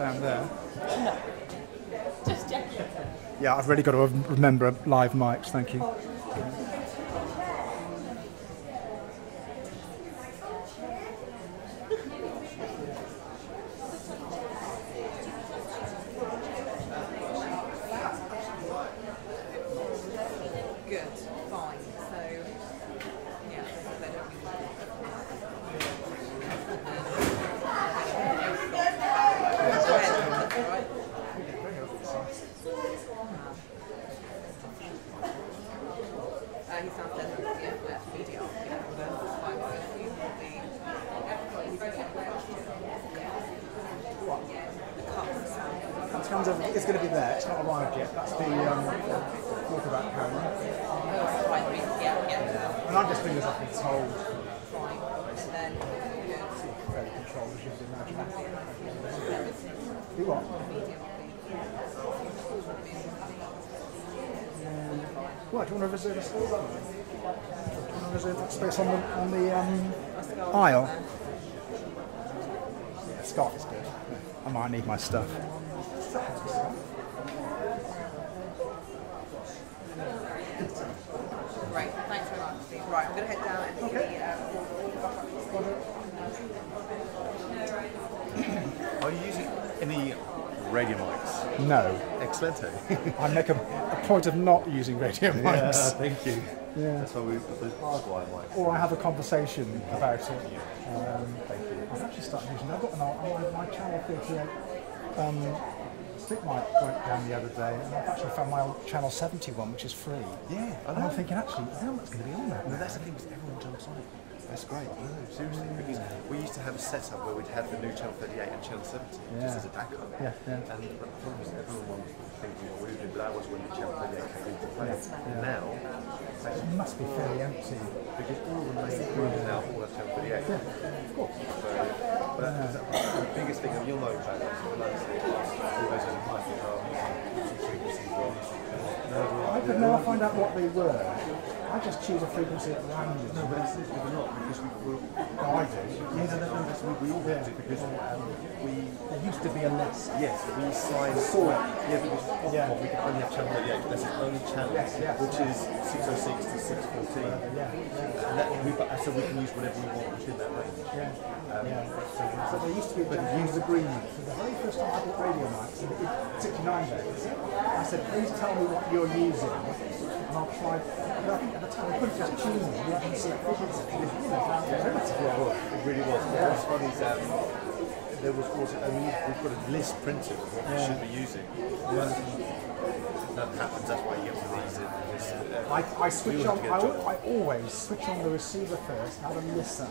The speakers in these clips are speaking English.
down there. No. Just checking. Yeah, I've really got to remember live mics, thank you. It's going to be there. It's not arrived yet. That's the quarterback camera. Yeah. And I'm just doing as I've been told. Fairly controlled, as you'd imagine. Do what? What? Do you want to reserve a space? Do you want to reserve that space on the aisle? Yeah, scarf is good. I might need my stuff. Right, thanks very much, Steve. Right, I'm going to head down and Are you using any radio mics? No. Excellent. I make a point of not using radio mics. Yeah, thank you. Yeah. That's why we put the hardwire mics. Or I have a conversation about it. Thank you. I've actually started using. I've got my channel 38. Stick mic went down the other day, and I've actually found my old channel 71, which is free. Yeah, and I'm thinking, actually, how much going to be on that? Well, that's the thing, is everyone jumps on it. That's great. No, seriously, because we used to have a setup where we'd have the new channel 38 and channel 70 just as a backup. Yeah. And the problem is everyone was thinking what we were doing, but that was when the channel 38 came into play. Now, it must be fairly empty. Because all the main groups now all have channel 38. Yeah, of course. But the biggest thing, and you'll know about it, I could never find out what they were. I just choose a frequency at random. No, but it's not, because we I do. Yeah, no, we all do, because there used to be a list. Yes, we signed saw it. Yeah, because we can only have channel 38. That's the only channel, which is 606 to 614. And so we can use whatever we want within that range. So there used to be a gentleman's agreement. So the very first time I bought radio mics, in 69 days, I said, please tell me what you're using, and I'll try. But I think at the time I couldn't just choose them. You hadn't seen frequency. It really was. What was funny is that there was also, we've got a list printed of what we should be using. That happens, that's why you get one of these in. I switch on, I always switch on the receiver first, have a listen.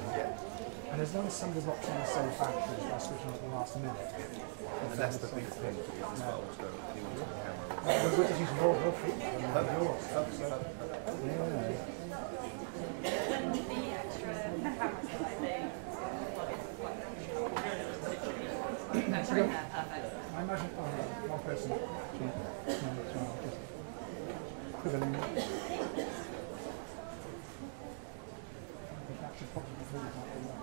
And as long as somebody's not trying to save batteries, I switch on at the last minute. And that's the big thing, because as well as going on the camera. We're just using your frequency. I imagine one person equivalent. That should probably be really hard to learn.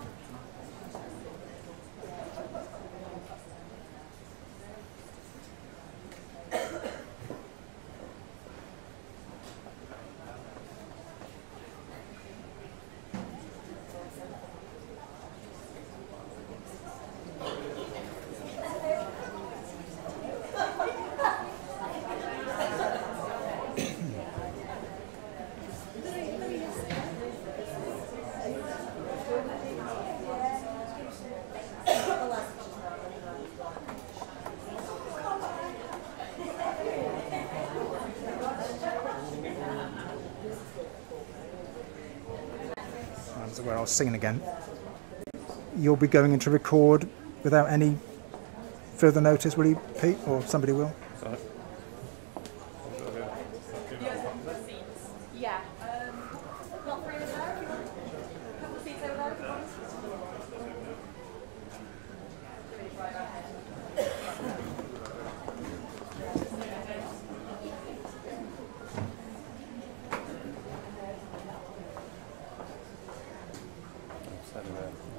Where I was singing again. You'll be going into record without any further notice, will you, Pete, or somebody will? Yeah. Not three in there. A couple of seats over there if you want.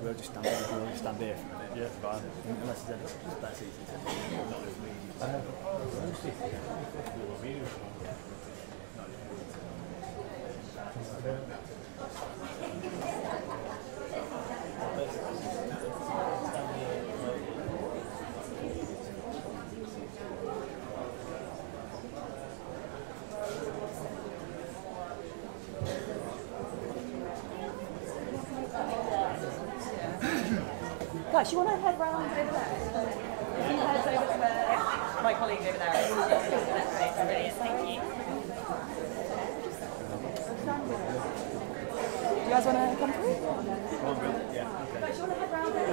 We'll just stand there for a minute. Yeah, it's fine. Unless it's that's easy to do. Not as me. Guys, you want to head round over there? You can head over to where my colleague over there is. Brilliant, thank you. Do you guys want to come through? Yeah. Guys, you want to head round there?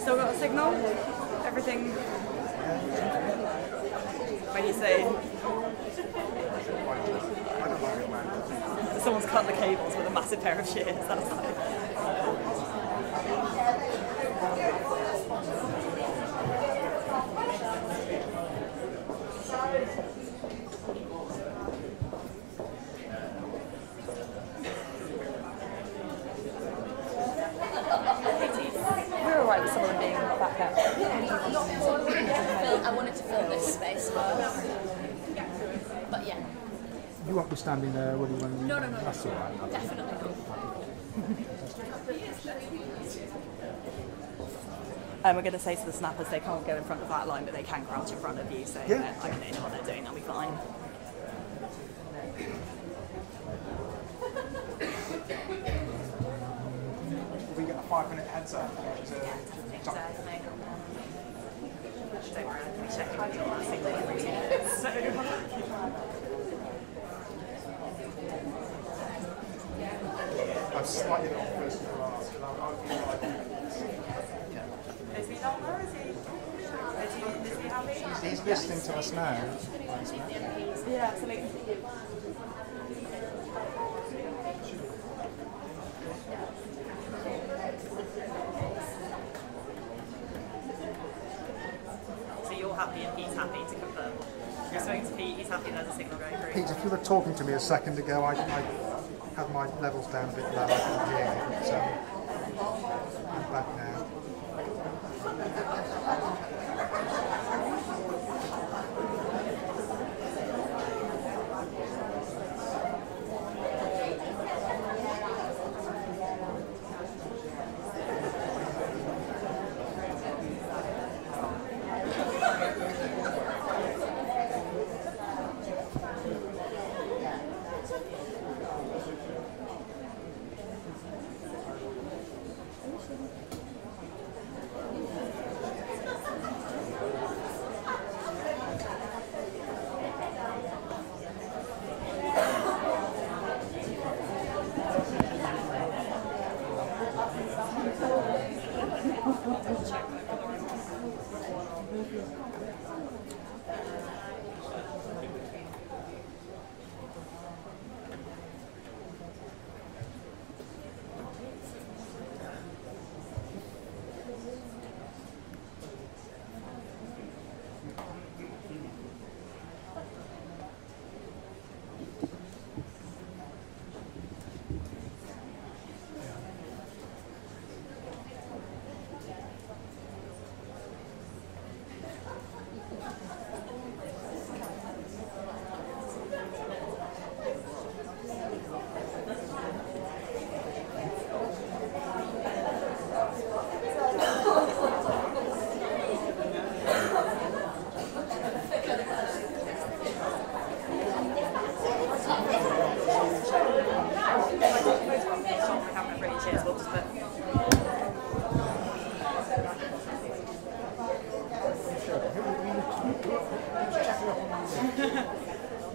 Still got a signal? Everything? When you say someone's cut the cables with a massive pair of shears, that's like... We're alright with someone being back out. I wanted to fill this space first. But yeah. You won't be standing there, will you? When No. That's all right. Definitely not. We're going to say to the snappers they can't go in front of that line, but they can crouch in front of you, so Yeah. I mean, they know what they're doing, they'll be fine. We get a 5-minute heads up. Don't worry, I can check in with you on that signal every 2 minutes, so... I'm slightly off first class, but I'll be like... Is he not there? Is he happy? He's listening to us now. Yeah, absolutely. So you're happy and he's happy to confirm? You're speaking to Pete, he's happy there's a signal going through? Pete, if you were talking to me a second ago, I had my levels down a bit low, I couldn't hear you, but I'm back now.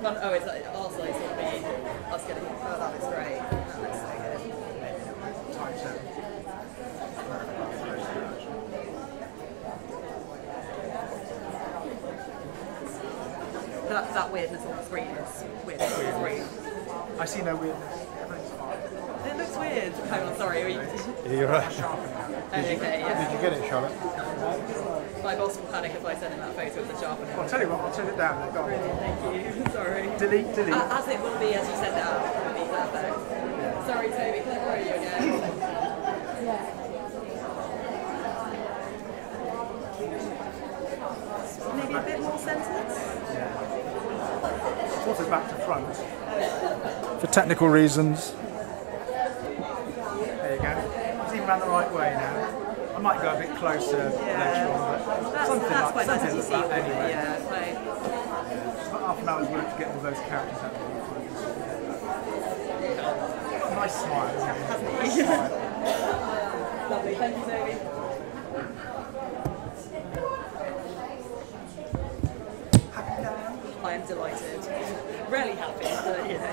Oh, it's like our size would be us getting. Oh, that looks great. That looks so good. That weirdness on the screen is weird. I see no weirdness. Everything's fine. It looks weird. Hang on, sorry. Are you... You're right. Okay, yeah. Did you get it, Charlotte? My boss will panic if I send him that photo of the sharpener. I'll tell you what, I'll turn it down. Go on. Brilliant, thank you. Sorry. Delete. As it will be as you send it out. It will be perfect. Sorry, Toby. Can I borrow you again? Maybe a bit more centered? Sort of back to front. For technical reasons. There you go. It's even around the right way now. I might go a bit closer later on, but something that's like quite nice as you see that all anyway. Yeah, like, It's about half an hour's work to get all those characters out of the nice smile, isn't it? Nice smile. lovely. Thank you, Toby. I am delighted. Rarely happy, but you know,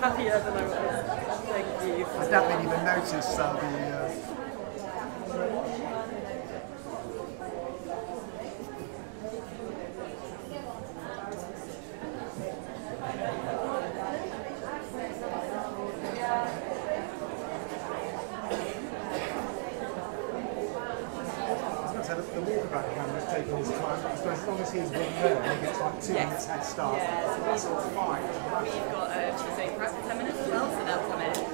happier than I was. Thank you. I don't even notice the the walkabout camera's taking his time, but I suppose as long as he's with her, he gets like 2 minutes head start. That's all fine. We've got, should we say, perhaps 10 minutes as well, so they'll come in. 10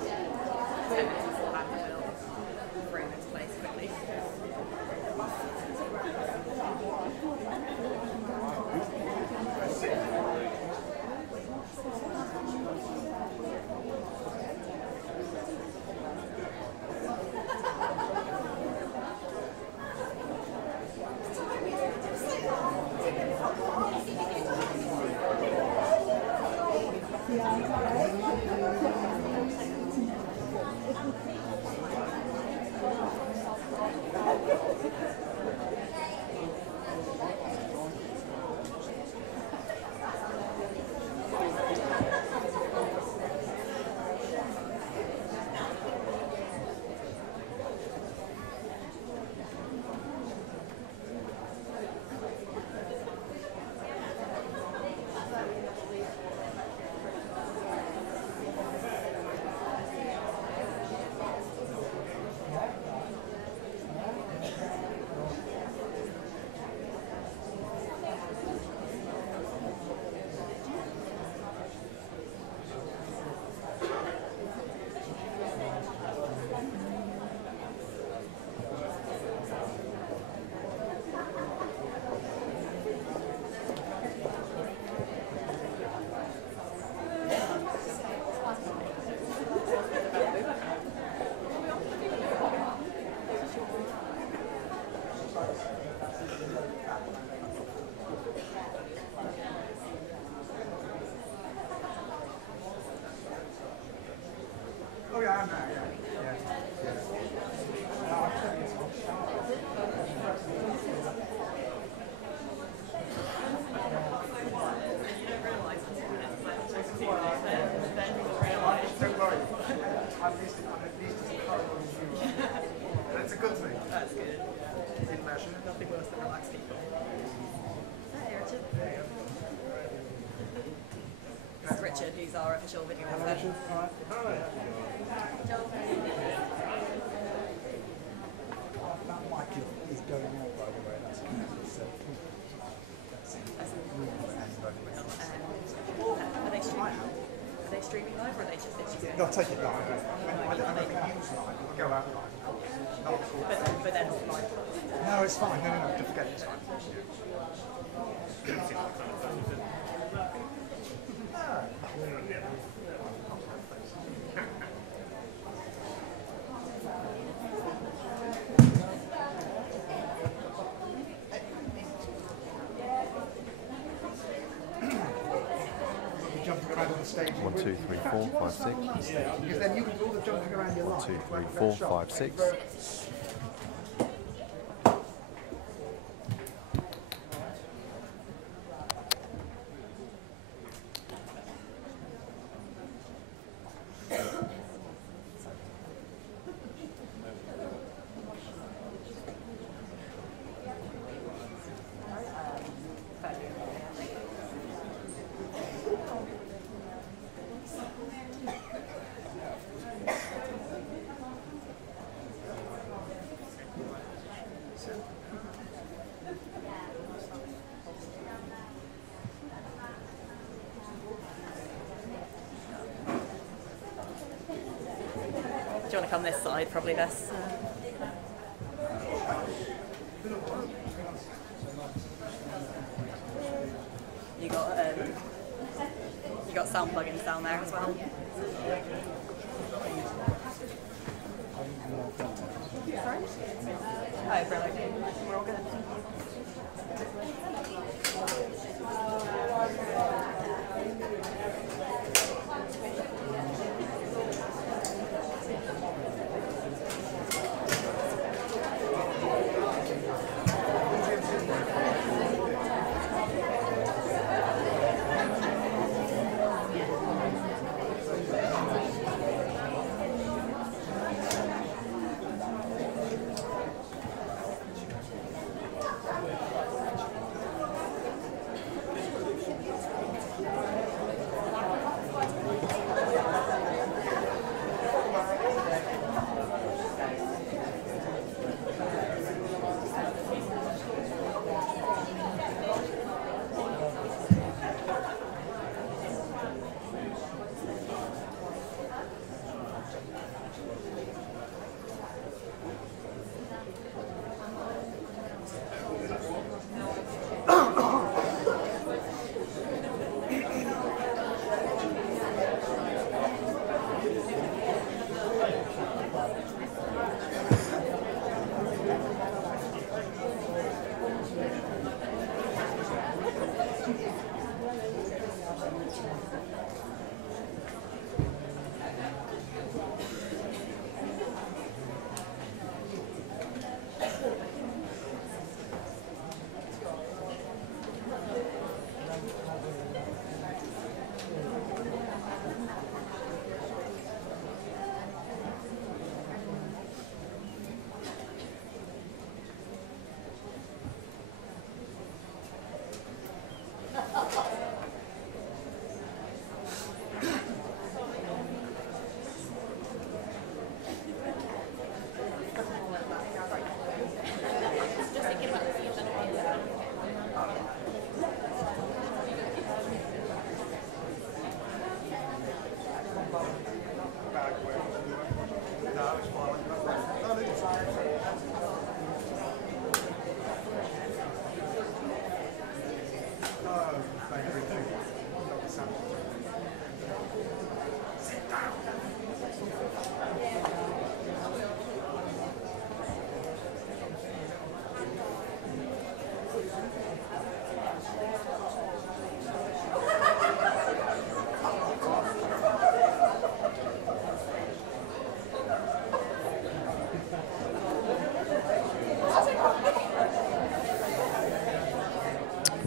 minutes beforehand, and we'll bring this place quickly. Oh yeah, I know, yeah. Don't worry. At least it's a colour on you. That's a good thing. That's good. In measure. Nothing worse than relaxed people. Hey, Richard. This is Richard, who's our official video editor. That mic is going out, by the way. That's Are they streaming? Are they streaming live or are they just literally doing? They'll take it live. I don't think they use live. It'll go out live. But then live. No, it's fine. No, don't forget it's fine. Jumping around on the stage. 1, 2, 3, 4, 5, 6. Because then you can do all the jumping around your 1, line. 2, 3, 4, 5, 6. you want to come this side? Probably best. You got sound plugins down there as well. Sorry? Oh, brilliant. We're all good.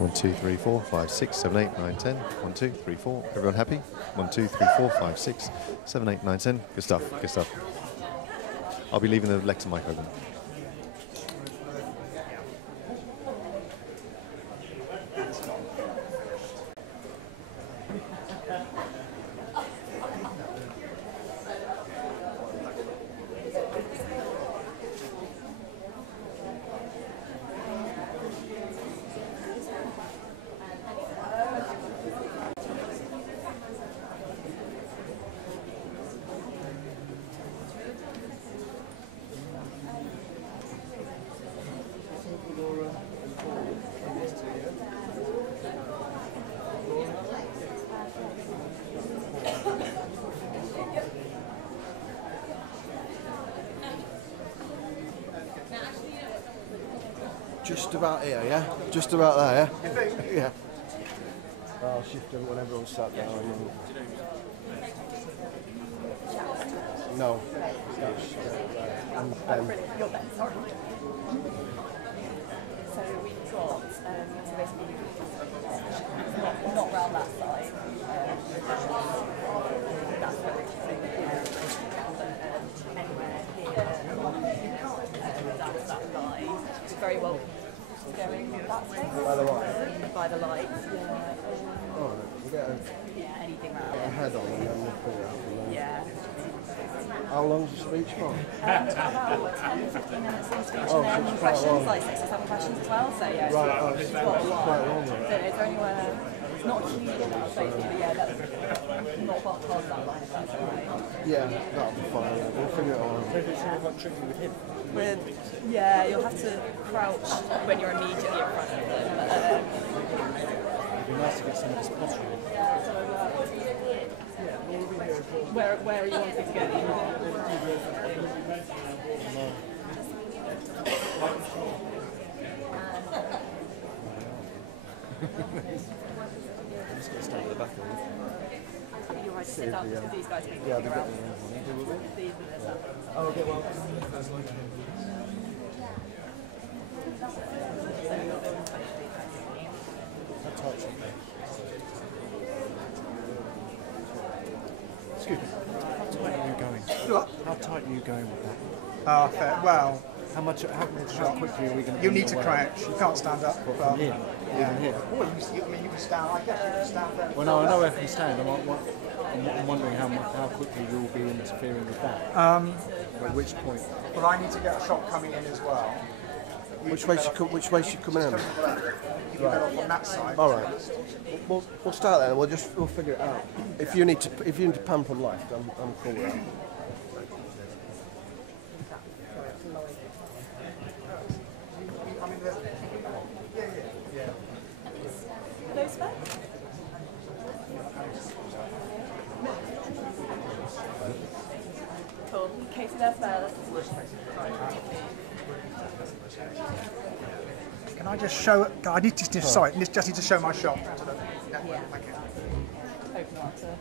One, 2, 3, 4, 5, 6, 7, 8, 9, 10. 1, 2, 3, 4. Everyone happy? 1, 2, 3, 4, 5, 6, 7, 8, 9, 10. Good stuff. Good stuff. I'll be leaving the lecture mic open. Just about here, yeah? Just about there, yeah? Yeah. I'll shift them when everyone's sat down. No. And Ben. You're Ben, sorry. So we've got, so basically, not round that side. That's where we're doing the anywhere here, that's that line. It's very well going that way. By the light? By the light, yeah. Oh, we get anything round a head on and then lift it out. Yeah. How long's the speech for? About 10, 15 minutes in speech, Oh, and so then it's quite questions, long. like 6 or 7 questions as well. So yeah, Right, it's it's quite a quite while. long. But it's only where it's not a huge amount of space, but yeah, that's not hard that line, if that's alright. Yeah, that'll be fine. Yeah. We'll figure it out. Maybe it's quite tricky with him. Yeah, you'll have to crouch when you're immediately in front of them. It'd be nice to get some of this posture in. Where are you wanting to go? I'm just going to stand at the back of it. You're right to sit down because these guys make Yeah, me they've around. got the These are their Oh, okay, well. How tight's it? Excuse me. How tight are you going? How tight are you going with that? Fair. Well, How quickly are we going to? you need to crouch. You can't stand up. From here, even here. Well, you can stand. I guess you can stand there. Well, no, I know where I can stand. I'm wondering how quickly you'll be interfering with that. At which point? But I need to get a shot coming in as well. Which way she coming in? You can go up on that side. All right. We'll start there. We'll figure it out. If you need to pan from left, I'm cool with that. I mean, yeah. Those back? Cool. Katie, there first. Can I just show? I need to just sorry. Just need to show my shot. Yeah. Thank you. Open water.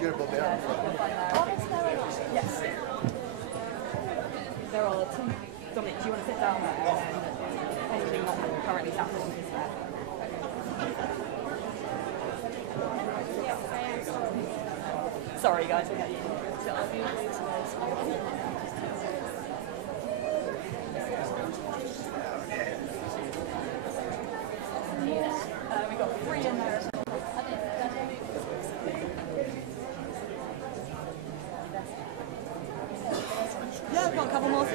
You're above there. Yes. There are two. Dominic, do you want to sit down there? Anything not currently happening is there. Sorry guys, I'll get you. We got 3 in there. Yeah, we've got a couple more.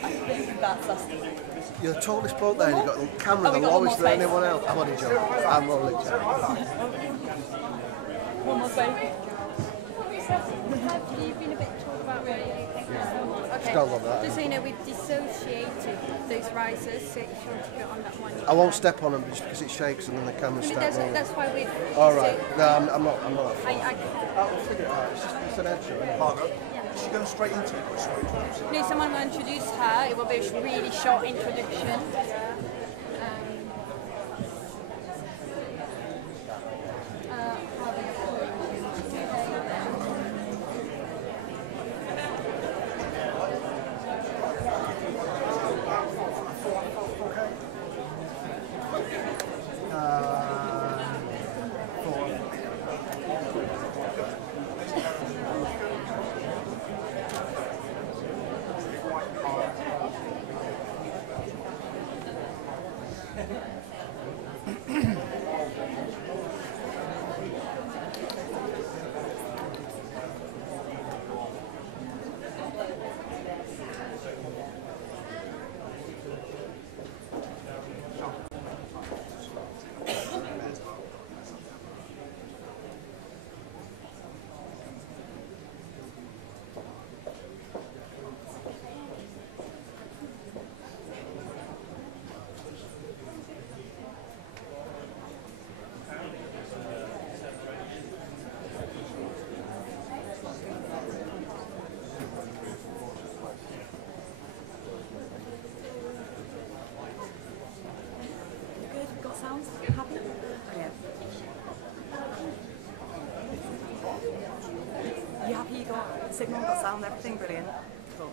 I think that's us. You're the tallest boat there. You've got the camera, Oh, we the got one lowest more than space. anyone else. Come on, Joe. I'm rolling. One more space. Have you been a bit told about radio? Okay. Don't love that. Just so you know, we've dissociated those risers, so if you want to put on that one. I won't step on them just because it shakes and then the camera starts rolling. That's why we've. All right. No, I'm not. We'll I figure it out. It's an edge, right? Margaret, is she going straight into it? Or straight towards it? no, someone will introduce her. It will be a really short introduction. Good, got sounds? Happy? Brilliant. You happy you got signal, got sound, everything? Brilliant. Cool.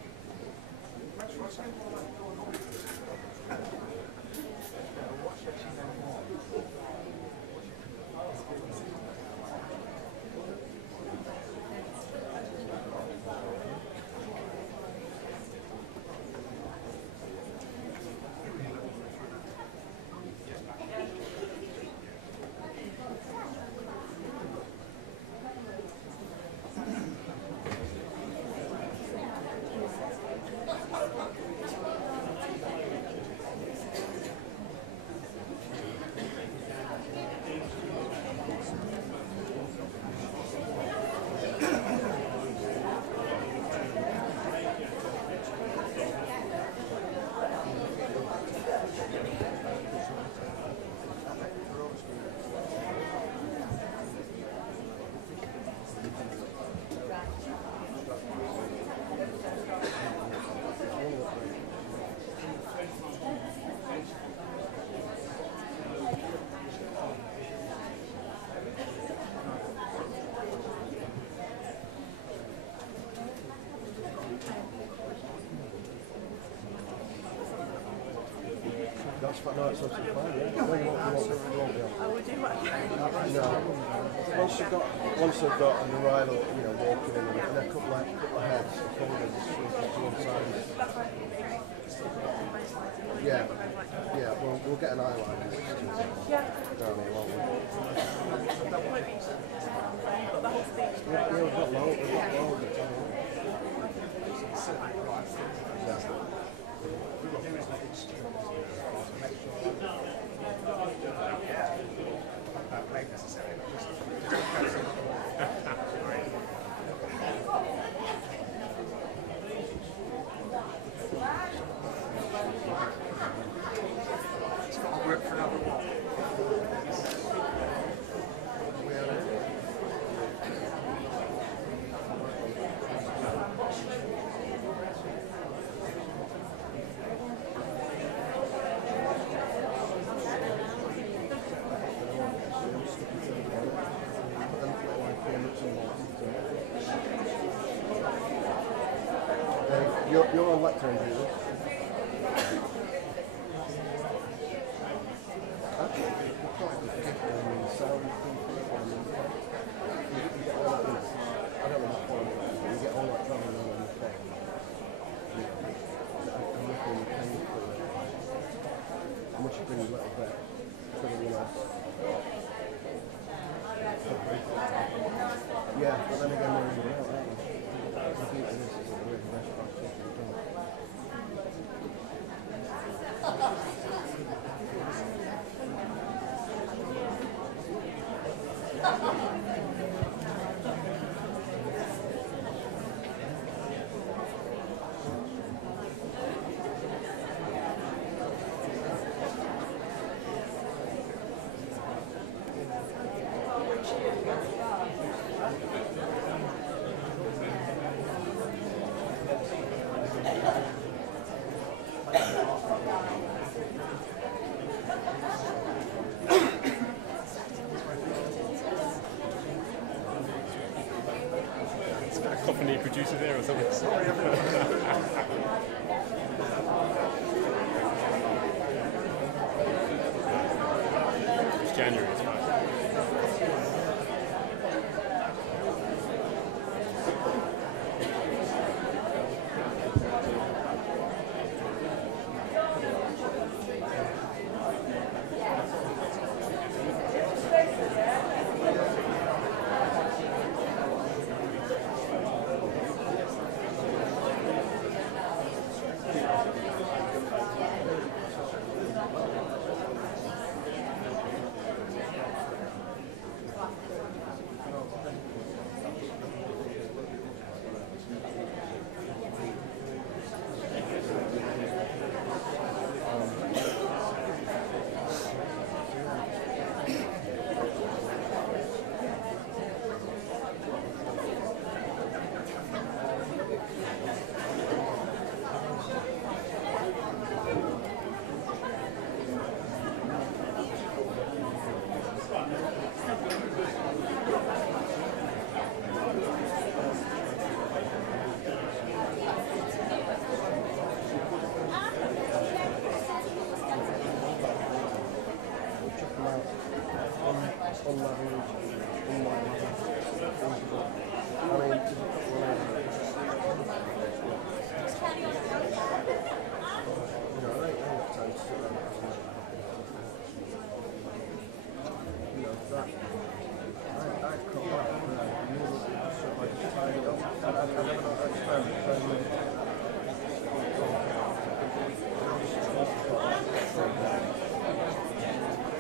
That's fine. No, it's absolutely fine. Yeah. No, you won't be on. I will do what I can. No. Once they've got an arrival, you know, walking in and a couple of heads, probably just to one side. Yeah. Yeah. We'll get an eyeliner. Yeah. Down here, won't we? You've got the whole speech. Yeah, we've got loads. We've got loads of time. You're on lectern, do you? Actually, you're quite good at sound you get all that, I don't know what form it is, you get all that travelling on the phone. I'm looking at the how much you bring a little bit to everyone else. Yeah, but then again, they're in the out, aren't they? The beauty of this is that we're the best practice you can do. Company producer there or something. Sorry, it's January, it's fine.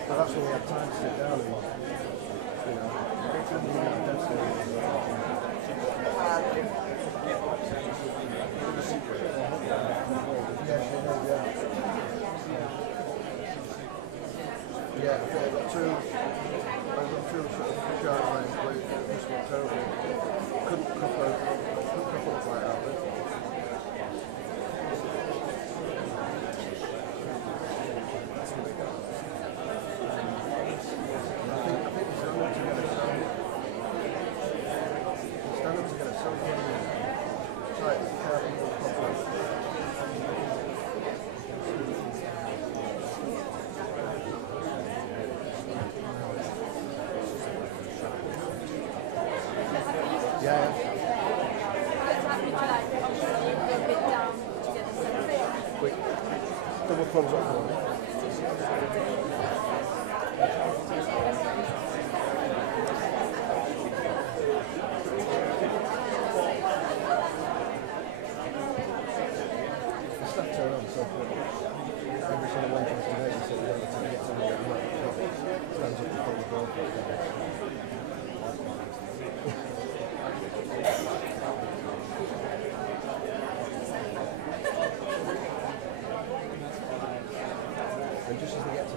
That's when we have time to sit down and, yeah, I've got two sort of sharp lines, but this was terrible. Couldn't crop up like that. Yeah. What's happening to like obviously go a bit down to get the sense? Wait, double thumbs up for me. The stuff turned on so quick. Every single one comes today, you said you don't get to get something that stands up before the ball. And just as they get to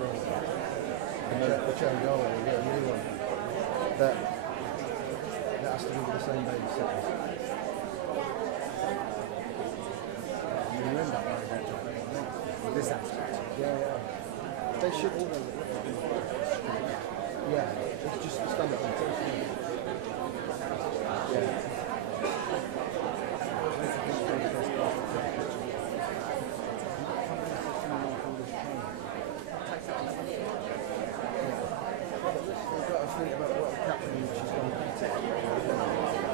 the change over, we get a new one that has to do with the same baby settings. You end up like that with this aspect. Yeah. They should all know that. Yeah, it's just the standard one. Yeah. Think about what the captain she's going to eat it.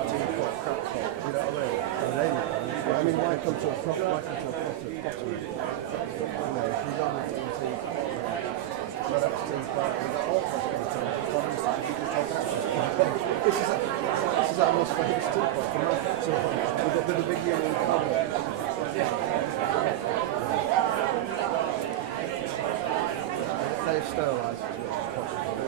Teapot, crap pot, you know what I mean? I mean, why come to a proper, pottery? You know, if you don't want to eat teapot, well, that's teapot, you've got all sorts of things. This is our most famous teapot. So we've got the big yellow cabinet. They've sterilised it as much as possible.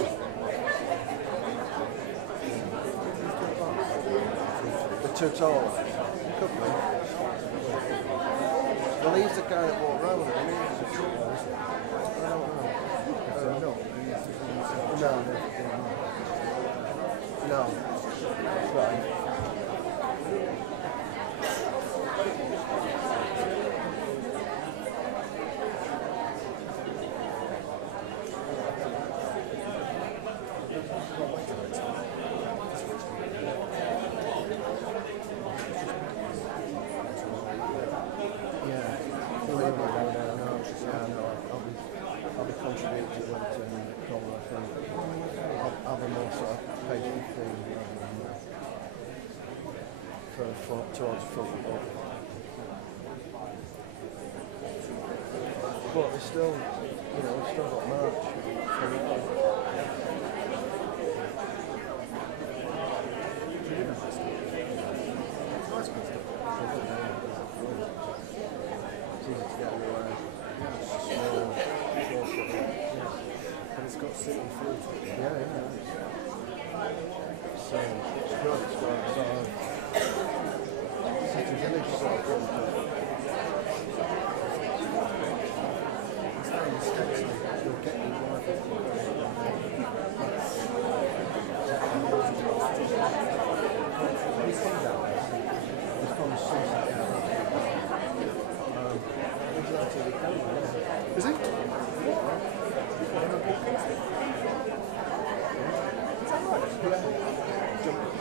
Too tall. Could be. Well, he's the guy that walked around with it. I mean, he's a trouble, isn't it? I don't know. No. That's right. I'll be contributing to one to Nicola, I think. I'll be more sort of page 15 towards football. But it's still, we've still got March. It's easy to get away. And it's got city food. Yeah. So it's good. It's got sort of city village sort of thing. It's very expensive. You'll get your wife. He's from down there. He's from Suicide. He's actually coming. Is he?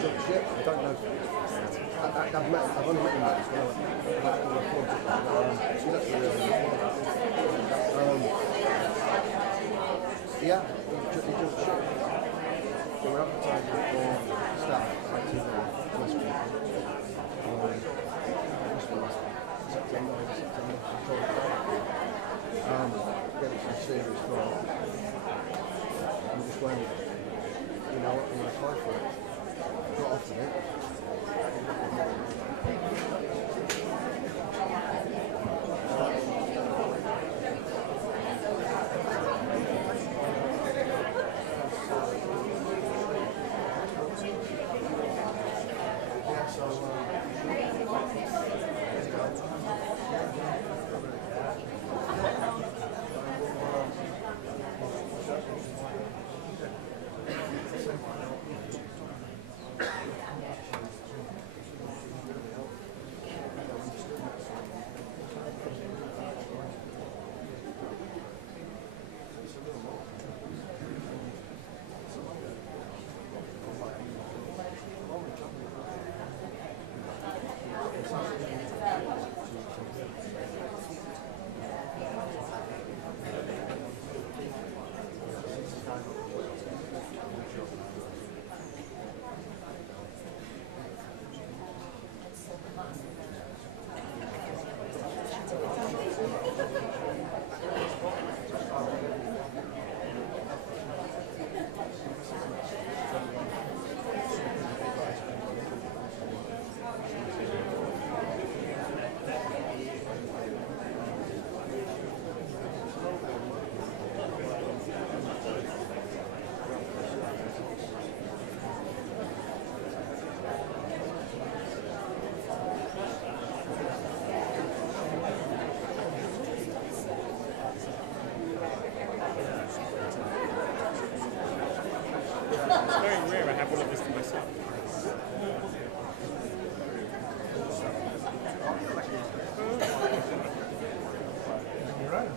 Jump ship? I don't know. I've only met him once when I went to the club. She's actually really nice. Yeah, he jumped ship. They were advertising for staff, like TV, West people. This was September, she told me. Getting some serious fun. I'm just went, I'm going to apply for it. Got offered it. Yeah, so very rare I have all of this to myself. Your own.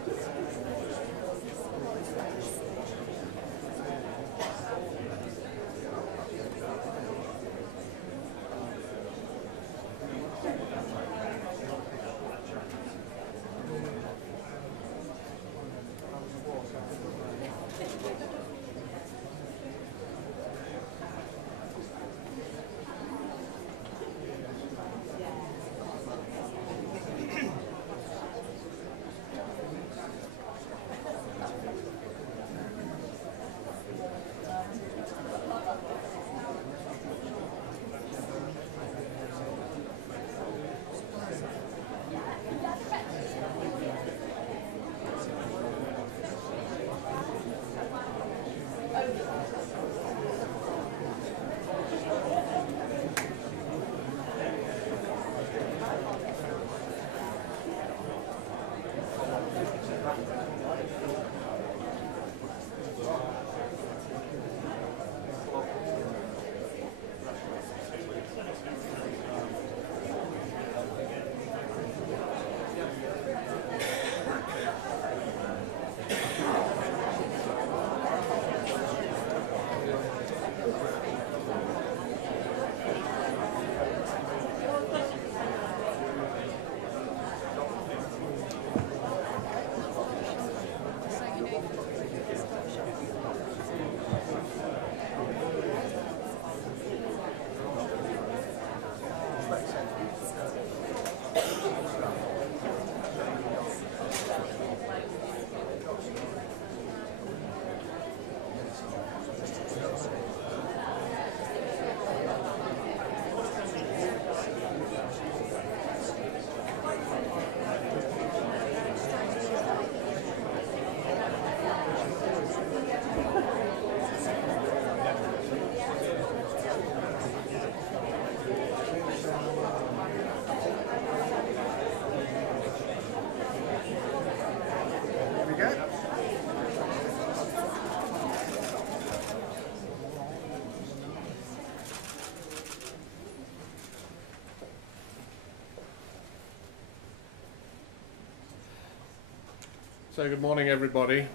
So good morning, everybody.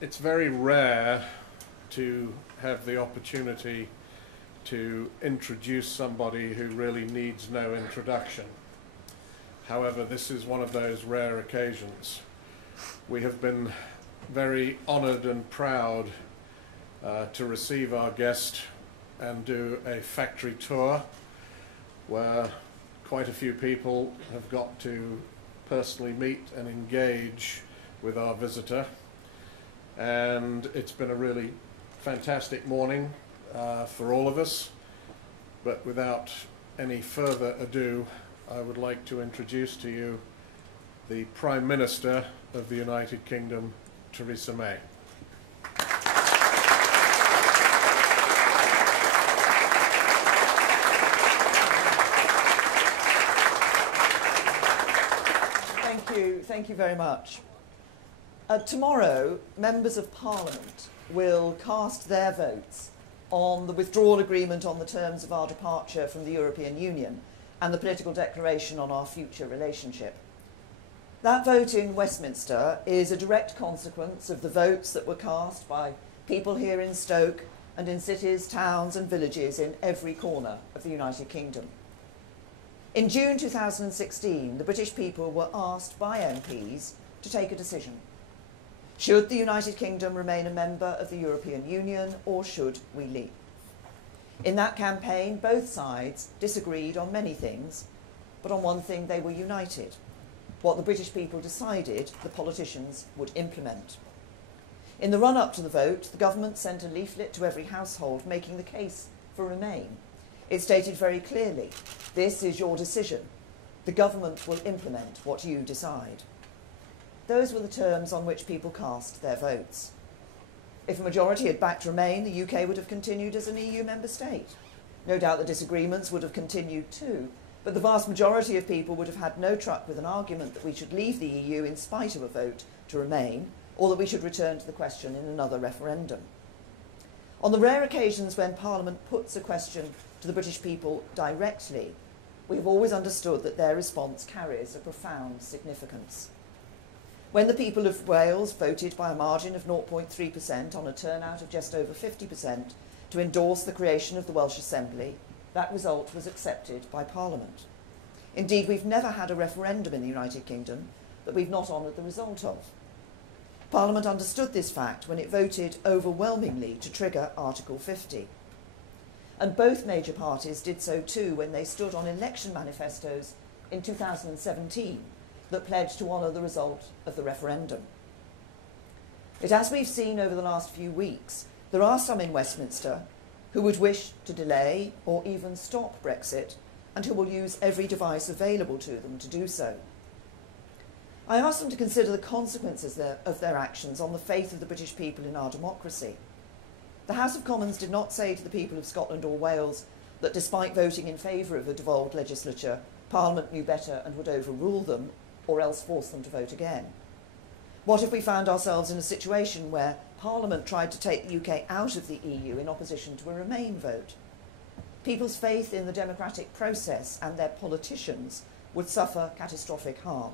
It's very rare to have the opportunity to introduce somebody who really needs no introduction. However, this is one of those rare occasions. We have been very honoured and proud to receive our guest and do a factory tour where quite a few people have got to personally meet and engage with our visitor, and it's been a really fantastic morning for all of us. But without any further ado, I would like to introduce to you the Prime Minister of the United Kingdom, Theresa May. Thank you very much. Tomorrow, members of Parliament will cast their votes on the withdrawal agreement on the terms of our departure from the European Union and the political declaration on our future relationship. That vote in Westminster is a direct consequence of the votes that were cast by people here in Stoke and in cities, towns and villages in every corner of the United Kingdom. In June 2016, the British people were asked by MPs to take a decision. Should the United Kingdom remain a member of the European Union, or should we leave? In that campaign, both sides disagreed on many things, but on one thing they were united. What the British people decided, the politicians would implement. In the run-up to the vote, the government sent a leaflet to every household making the case for Remain. It stated very clearly, this is your decision. The government will implement what you decide. Those were the terms on which people cast their votes. If a majority had backed Remain, the UK would have continued as an EU member state. No doubt the disagreements would have continued too, but the vast majority of people would have had no truck with an argument that we should leave the EU in spite of a vote to remain, or that we should return to the question in another referendum. On the rare occasions when Parliament puts a question to the British people directly, we have always understood that their response carries a profound significance. When the people of Wales voted by a margin of 0.3% on a turnout of just over 50% to endorse the creation of the Welsh Assembly, that result was accepted by Parliament. Indeed, we've never had a referendum in the United Kingdom that we've not honoured the result of. Parliament understood this fact when it voted overwhelmingly to trigger Article 50. And both major parties did so too when they stood on election manifestos in 2017 that pledged to honour the result of the referendum. Yet as we've seen over the last few weeks, there are some in Westminster who would wish to delay or even stop Brexit and who will use every device available to them to do so. I asked them to consider the consequences of their actions on the faith of the British people in our democracy. The House of Commons did not say to the people of Scotland or Wales that despite voting in favour of a devolved legislature, Parliament knew better and would overrule them, or else force them to vote again. What if we found ourselves in a situation where Parliament tried to take the UK out of the EU in opposition to a Remain vote? People's faith in the democratic process and their politicians would suffer catastrophic harm.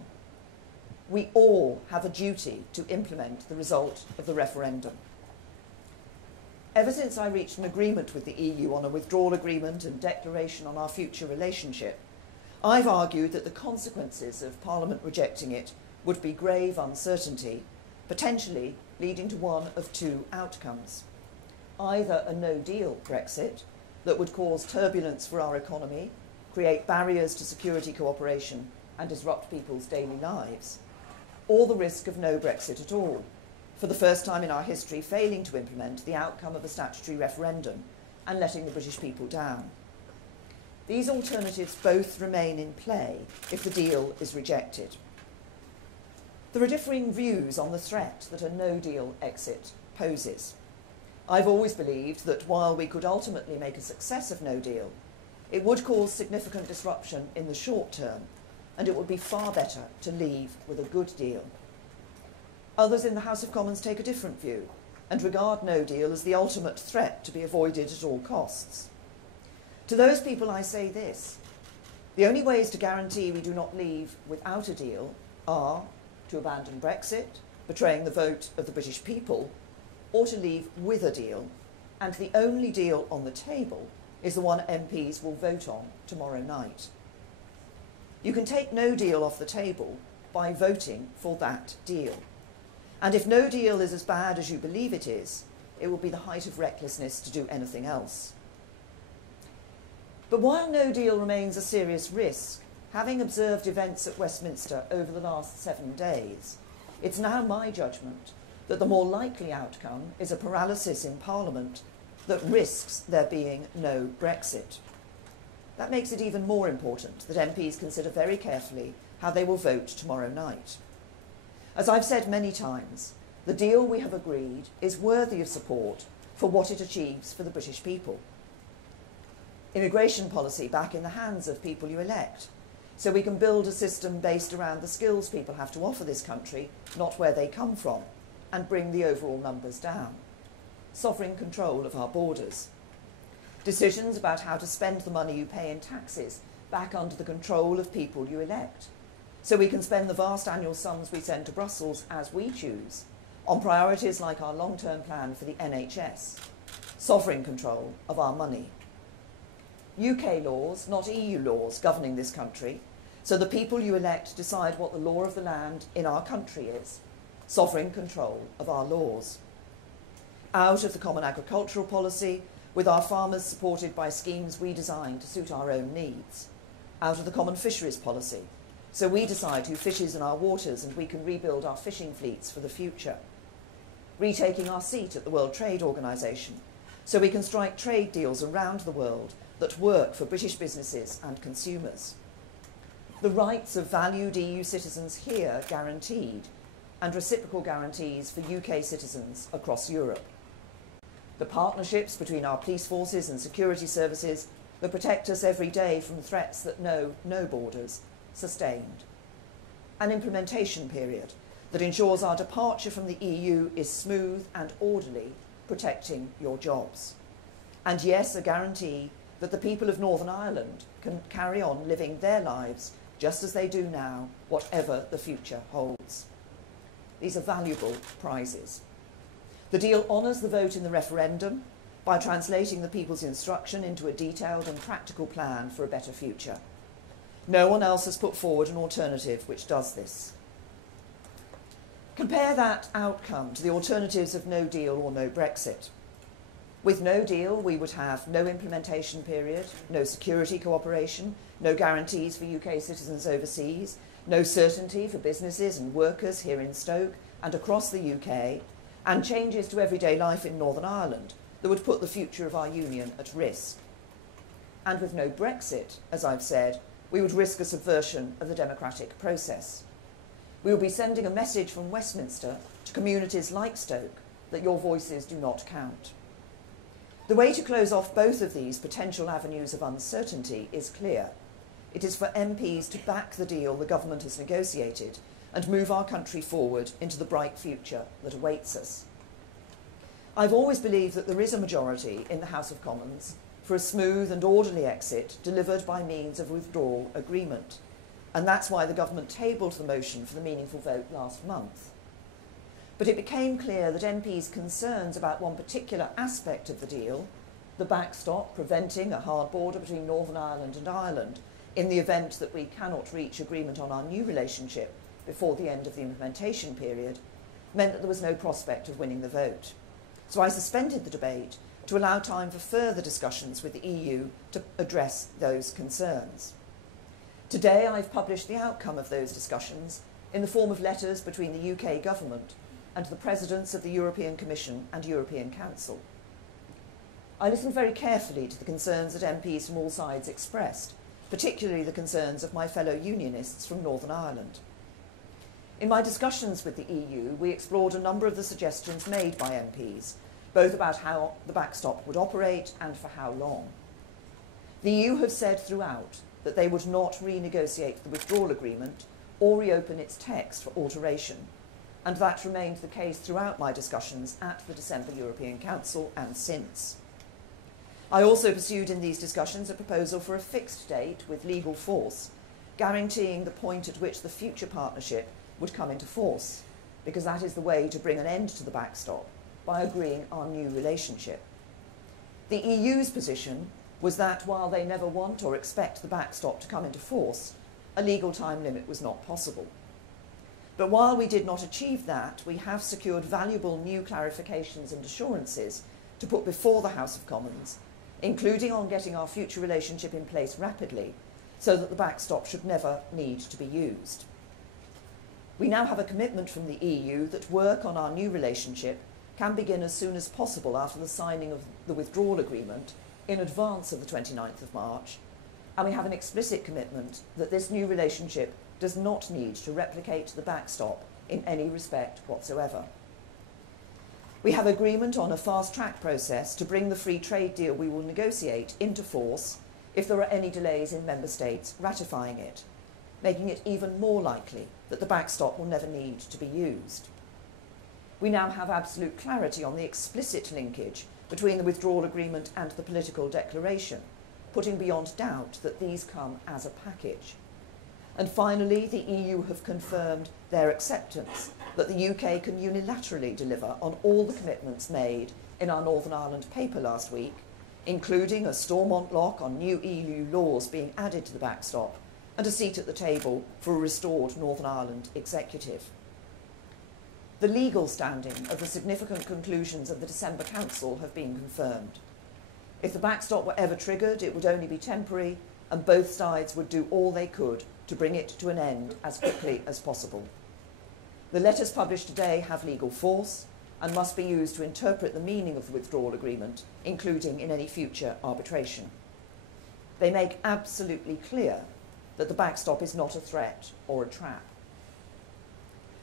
We all have a duty to implement the result of the referendum. Ever since I reached an agreement with the EU on a withdrawal agreement and declaration on our future relationship, I've argued that the consequences of Parliament rejecting it would be grave uncertainty, potentially leading to one of two outcomes. Either a no-deal Brexit that would cause turbulence for our economy, create barriers to security cooperation and disrupt people's daily lives, or the risk of no Brexit at all, for the first time in our history failing to implement the outcome of a statutory referendum and letting the British people down. These alternatives both remain in play if the deal is rejected. There are differing views on the threat that a no-deal exit poses. I've always believed that while we could ultimately make a success of no deal, it would cause significant disruption in the short term, and it would be far better to leave with a good deal. Others in the House of Commons take a different view and regard no deal as the ultimate threat to be avoided at all costs. To those people I say this: the only ways to guarantee we do not leave without a deal are to abandon Brexit, betraying the vote of the British people, or to leave with a deal, and the only deal on the table is the one MPs will vote on tomorrow night. You can take no deal off the table by voting for that deal. And if no deal is as bad as you believe it will be the height of recklessness to do anything else. But while no deal remains a serious risk, having observed events at Westminster over the last 7 days, it's now my judgment that the more likely outcome is a paralysis in Parliament that risks there being no Brexit. That makes it even more important that MPs consider very carefully how they will vote tomorrow night. As I've said many times, the deal we have agreed is worthy of support for what it achieves for the British people. Immigration policy back in the hands of people you elect, so we can build a system based around the skills people have to offer this country, not where they come from, and bring the overall numbers down. Sovereign control of our borders. Decisions about how to spend the money you pay in taxes back under the control of people you elect, so we can spend the vast annual sums we send to Brussels as we choose on priorities like our long-term plan for the NHS. Sovereign control of our money. UK laws, not EU laws, governing this country, so the people you elect decide what the law of the land in our country is. Sovereign control of our laws. Out of the common agricultural policy, with our farmers supported by schemes we design to suit our own needs. Out of the common fisheries policy, so we decide who fishes in our waters and we can rebuild our fishing fleets for the future. Retaking our seat at the World Trade Organization, so we can strike trade deals around the world that work for British businesses and consumers. The rights of valued EU citizens here guaranteed, and reciprocal guarantees for UK citizens across Europe. The partnerships between our police forces and security services that protect us every day from threats that know no borders, sustained. An implementation period that ensures our departure from the EU is smooth and orderly, protecting your jobs. And yes, a guarantee that the people of Northern Ireland can carry on living their lives just as they do now, whatever the future holds. These are valuable prizes. The deal honours the vote in the referendum by translating the people's instruction into a detailed and practical plan for a better future. No one else has put forward an alternative which does this. Compare that outcome to the alternatives of no deal or no Brexit. With no deal, we would have no implementation period, no security cooperation, no guarantees for UK citizens overseas, no certainty for businesses and workers here in Stoke and across the UK, and changes to everyday life in Northern Ireland that would put the future of our union at risk. And with no Brexit, as I've said, we would risk a subversion of the democratic process. We will be sending a message from Westminster to communities like Stoke that your voices do not count. The way to close off both of these potential avenues of uncertainty is clear. It is for MPs to back the deal the government has negotiated and move our country forward into the bright future that awaits us. I've always believed that there is a majority in the House of Commons for a smooth and orderly exit delivered by means of withdrawal agreement, and that's why the government tabled the motion for the meaningful vote last month. But it became clear that MPs' concerns about one particular aspect of the deal, the backstop preventing a hard border between Northern Ireland and Ireland in the event that we cannot reach agreement on our new relationship before the end of the implementation period, meant that there was no prospect of winning the vote. So I suspended the debate to allow time for further discussions with the EU to address those concerns. Today I've published the outcome of those discussions in the form of letters between the UK government and the presidents of the European Commission and European Council. I listened very carefully to the concerns that MPs from all sides expressed, particularly the concerns of my fellow unionists from Northern Ireland. In my discussions with the EU, we explored a number of the suggestions made by MPs, both about how the backstop would operate and for how long. The EU have said throughout that they would not renegotiate the withdrawal agreement or reopen its text for alteration, and that remained the case throughout my discussions at the December European Council and since. I also pursued in these discussions a proposal for a fixed date with legal force, guaranteeing the point at which the future partnership would come into force, because that is the way to bring an end to the backstop, by agreeing our new relationship. The EU's position was that while they never want or expect the backstop to come into force, a legal time limit was not possible. But while we did not achieve that, we have secured valuable new clarifications and assurances to put before the House of Commons, including on getting our future relationship in place rapidly, so that the backstop should never need to be used. We now have a commitment from the EU that work on our new relationship can begin as soon as possible after the signing of the withdrawal agreement in advance of the 29th of March, and we have an explicit commitment that this new relationship does not need to replicate the backstop in any respect whatsoever. We have agreement on a fast-track process to bring the free trade deal we will negotiate into force if there are any delays in member states ratifying it, making it even more likely that the backstop will never need to be used. We now have absolute clarity on the explicit linkage between the withdrawal agreement and the political declaration, putting beyond doubt that these come as a package. And finally, the EU have confirmed their acceptance that the UK can unilaterally deliver on all the commitments made in our Northern Ireland paper last week, including a Stormont lock on new EU laws being added to the backstop and a seat at the table for a restored Northern Ireland executive. The legal standing of the significant conclusions of the December Council have been confirmed. If the backstop were ever triggered, it would only be temporary, and both sides would do all they could to bring it to an end as quickly as possible. The letters published today have legal force and must be used to interpret the meaning of the withdrawal agreement, including in any future arbitration. They make absolutely clear that the backstop is not a threat or a trap.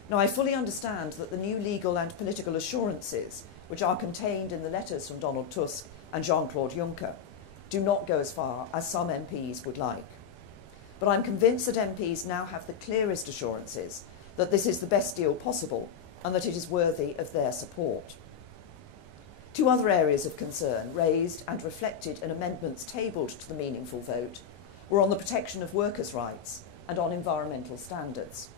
Now, I fully understand that the new legal and political assurances, which are contained in the letters from Donald Tusk and Jean-Claude Juncker, do not go as far as some MPs would like. But I'm convinced that MPs now have the clearest assurances that this is the best deal possible and that it is worthy of their support. Two other areas of concern raised and reflected in amendments tabled to the meaningful vote were on the protection of workers' rights and on environmental standards.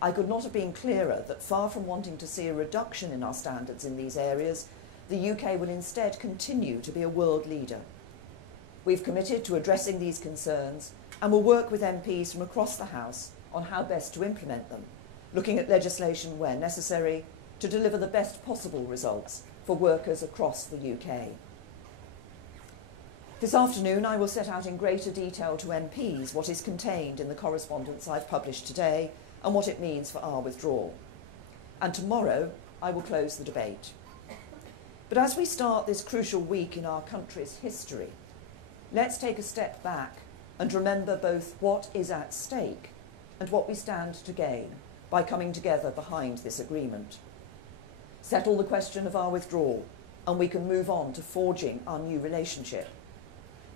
I could not have been clearer that far from wanting to see a reduction in our standards in these areas, the UK will instead continue to be a world leader. We've committed to addressing these concerns and will work with MPs from across the House on how best to implement them, looking at legislation where necessary to deliver the best possible results for workers across the UK. This afternoon I will set out in greater detail to MPs what is contained in the correspondence I've published today and what it means for our withdrawal. And tomorrow I will close the debate. But as we start this crucial week in our country's history, let's take a step back and remember both what is at stake and what we stand to gain by coming together behind this agreement. Settle the question of our withdrawal, and we can move on to forging our new relationship.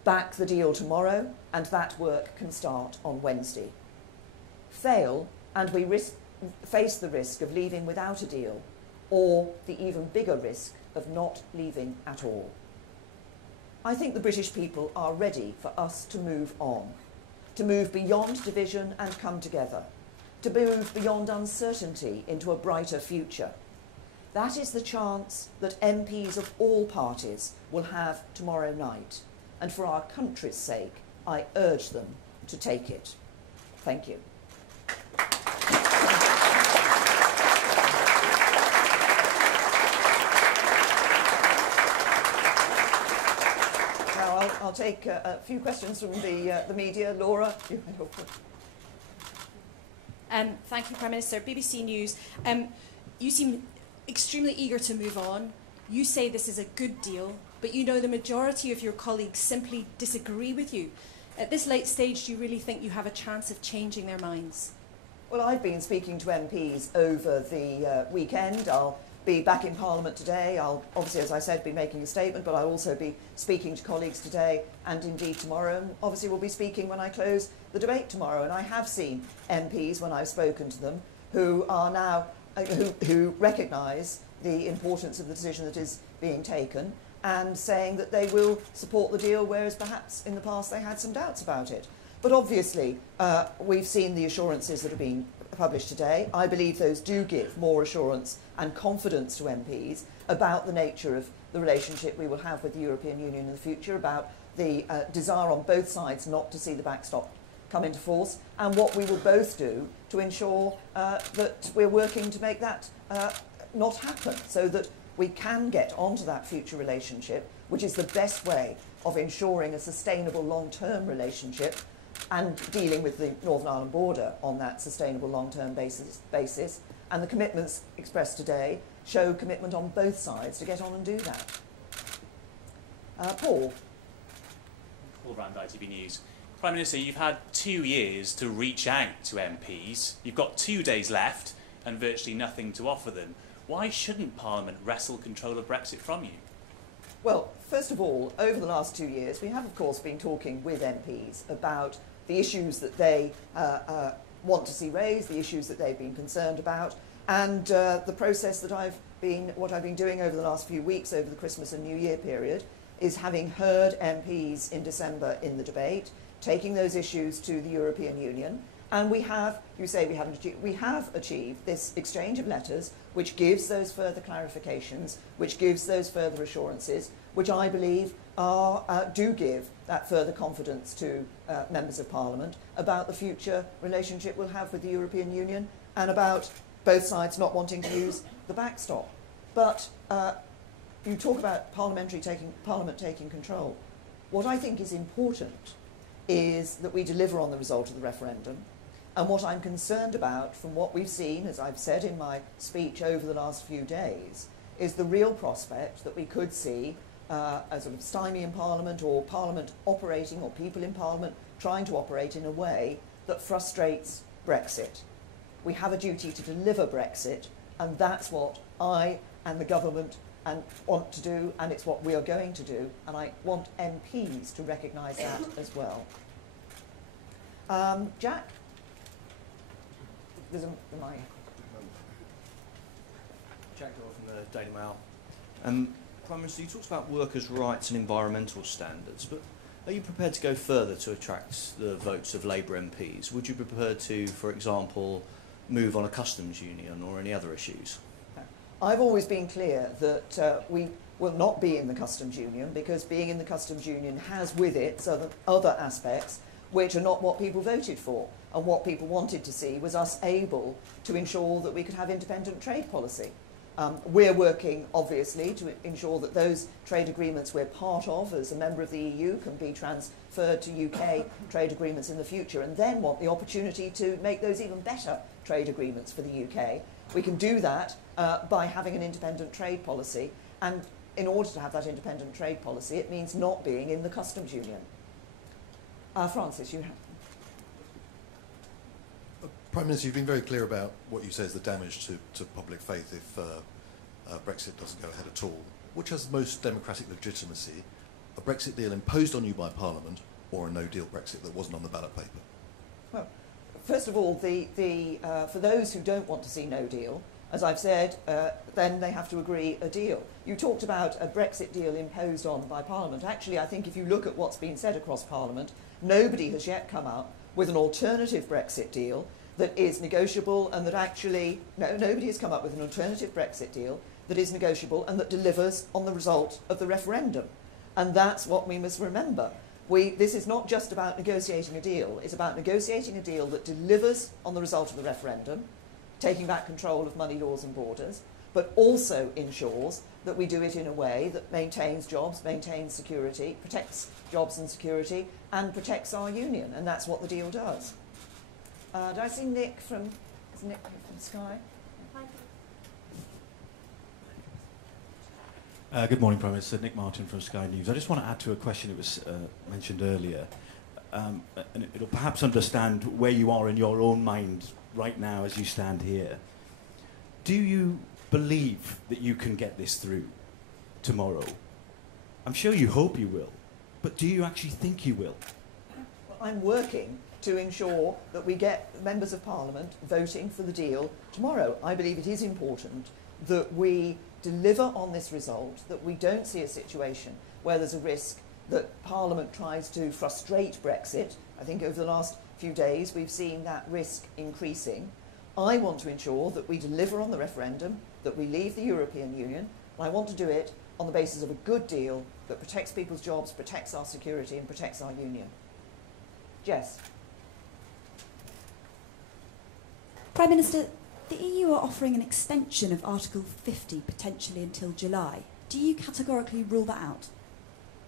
Back the deal tomorrow, and that work can start on Wednesday. Fail, and we face the risk of leaving without a deal, or the even bigger risk of not leaving at all. I think the British people are ready for us to move on, to move beyond division and come together, to move beyond uncertainty into a brighter future. That is the chance that MPs of all parties will have tomorrow night, and for our country's sake, I urge them to take it. Thank you. Now I'll take a few questions from the media. Laura, you may open. Thank you, Prime Minister. BBC News. You seem extremely eager to move on. You say this is a good deal, but you know the majority of your colleagues simply disagree with you. At this late stage, do you really think you have a chance of changing their minds? Well, I've been speaking to MPs over the weekend. I'll be back in Parliament today. I'll obviously, as I said, be making a statement, but I'll also be speaking to colleagues today and indeed tomorrow. And obviously we'll be speaking when I close the debate tomorrow. And I have seen MPs, when I've spoken to them, who are now who recognise the importance of the decision that is being taken and saying that they will support the deal, whereas perhaps in the past they had some doubts about it. But obviously, we've seen the assurances that have been published today. I believe those do give more assurance and confidence to MPs about the nature of the relationship we will have with the European Union in the future, about the desire on both sides not to see the backstop come into force, and what we will both do to ensure that we're working to make that not happen, so that we can get onto that future relationship, which is the best way of ensuring a sustainable long-term relationship and dealing with the Northern Ireland border on that sustainable long-term basis. And the commitments expressed today show commitment on both sides to get on and do that. Paul. Paul Brand, ITV News. Prime Minister, you've had 2 years to reach out to MPs. You've got 2 days left and virtually nothing to offer them. Why shouldn't Parliament wrestle control of Brexit from you? Well, first of all, over the last 2 years, we have, of course, been talking with MPs about the issues that they want to see raised, the issues that they've been concerned about, and the process that what I've been doing over the last few weeks, over the Christmas and New Year period, is having heard MPs in December in the debate, taking those issues to the European Union, and we have, you say we haven't achieved, we have achieved this exchange of letters which gives those further clarifications, which gives those further assurances, which I believe do give that further confidence to members of Parliament about the future relationship we'll have with the European Union and about both sides not wanting to use the backstop. But you talk about Parliament taking control. What I think is important is that we deliver on the result of the referendum. And what I'm concerned about from what we've seen, as I've said in my speech over the last few days, is the real prospect that we could see a sort of stymie in Parliament, or Parliament operating, or people in Parliament trying to operate in a way that frustrates Brexit. We have a duty to deliver Brexit, and that's what I and the government want to do, and it's what we are going to do, and I want MPs to recognise that as well. Jack? There's a mic. Jack Doyle from the Daily Mail. Prime Minister, you talked about workers' rights and environmental standards, but are you prepared to go further to attract the votes of Labour MPs? Would you be prepared to, for example, move on a customs union or any other issues? I've always been clear that we will not be in the customs union, because being in the customs union has with it other aspects which are not what people voted for. And what people wanted to see was us able to ensure that we could have independent trade policy. We're working, obviously, to ensure that those trade agreements we're part of as a member of the EU can be transferred to UK trade agreements in the future, and then want the opportunity to make those even better trade agreements for the UK. We can do that by having an independent trade policy, and in order to have that independent trade policy, it means not being in the customs union. Francis, you have... Prime Minister, you've been very clear about what you say is the damage to public faith if Brexit doesn't go ahead at all. Which has the most democratic legitimacy, a Brexit deal imposed on you by Parliament or a no-deal Brexit that wasn't on the ballot paper? Well, first of all, for those who don't want to see no deal, as I've said, then they have to agree a deal. You talked about a Brexit deal imposed on by Parliament. Actually, I think if you look at what's been said across Parliament, nobody has yet come up with an alternative Brexit deal that is negotiable, and that actually, nobody has come up with an alternative Brexit deal that is negotiable and that delivers on the result of the referendum. And that's what we must remember. This is not just about negotiating a deal, it's about negotiating a deal that delivers on the result of the referendum, taking back control of money, laws and borders, but also ensures that we do it in a way that maintains jobs, maintains security, protects jobs and security, and protects our union. And that's what the deal does. Did I see Nick from Sky? Good morning, Prime Minister. Nick Martin from Sky News. I just want to add to a question that was mentioned earlier, and it'll perhaps understand where you are in your own mind right now as you stand here. Do you believe that you can get this through tomorrow? I'm sure you hope you will, but do you actually think you will? Well, I'm working to ensure that we get members of Parliament voting for the deal tomorrow. I believe it is important that we deliver on this result, that we don't see a situation where there's a risk that Parliament tries to frustrate Brexit. I think over the last few days we've seen that risk increasing. I want to ensure that we deliver on the referendum, that we leave the European Union, and I want to do it on the basis of a good deal that protects people's jobs, protects our security and protects our union. Jess. Prime Minister, the EU are offering an extension of Article 50 potentially until July. Do you categorically rule that out?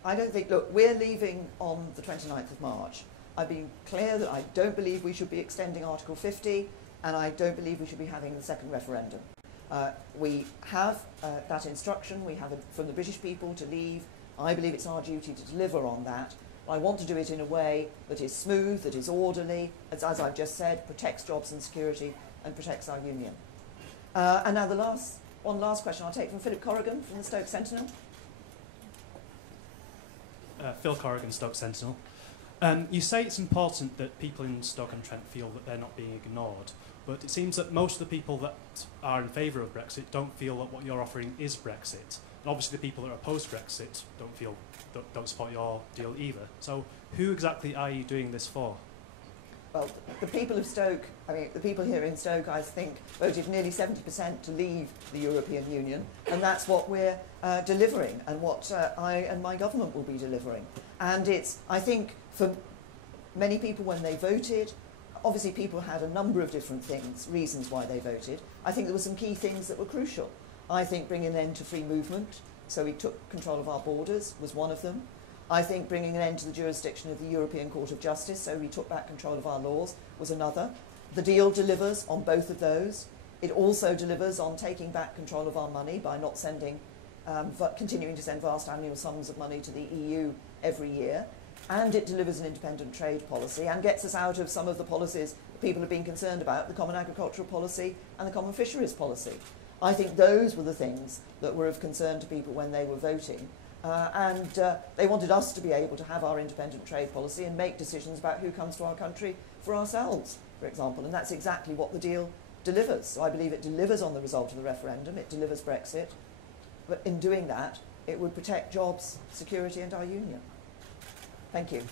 I don't think, look, we're leaving on the 29th of March. I've been clear that I don't believe we should be extending Article 50, and I don't believe we should be having the second referendum. We have that instruction, we have it from the British people to leave. I believe it's our duty to deliver on that. I want to do it in a way that is smooth, that is orderly, as I've just said, protects jobs and security and protects our union. And now one last question I'll take from Philip Corrigan from the Stoke Sentinel. Phil Corrigan, Stoke Sentinel. You say it's important that people in Stoke-on-Trent feel that they're not being ignored, but it seems that most of the people that are in favour of Brexit don't feel that what you're offering is Brexit. And obviously the people that are opposed to Brexit don't support your deal either. So who exactly are you doing this for? Well, the people of Stoke, the people here in Stoke, I think, voted nearly 70% to leave the European Union, and that's what we're delivering, and what I and my government will be delivering. And it's, I think, for many people when they voted, obviously people had a number of different reasons why they voted. I think there were some key things that were crucial. I think bringing an end to free movement, so we took control of our borders, was one of them. I think bringing an end to the jurisdiction of the European Court of Justice, so we took back control of our laws, was another. The deal delivers on both of those. It also delivers on taking back control of our money by not sending, continuing to send vast annual sums of money to the EU every year. And it delivers an independent trade policy and gets us out of some of the policies people have been concerned about, the Common Agricultural Policy and the Common Fisheries Policy. I think those were the things that were of concern to people when they were voting. And they wanted us to be able to have our independent trade policy and make decisions about who comes to our country for ourselves, for example. And that's exactly what the deal delivers. So I believe it delivers on the result of the referendum, it delivers Brexit. But in doing that, it would protect jobs, security and our union. Thank you.